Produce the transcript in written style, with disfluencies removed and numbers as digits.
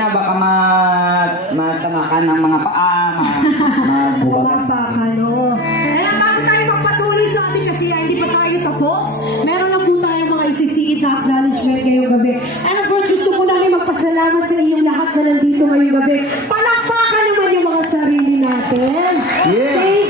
na, baka matamakan ng mga paa, Mga baka, no? Kaya bago tayo magpatuloy sa ating kasi hindi pa tayo tapos, meron lang po tayo mga isisingit na acknowledgement ngayong gabi. And of course, gusto ko namin magpasalamat sa inyong lahat na nandito ngayong gabi. Palakpakan naman yung mga sarili natin. Yeah. Thank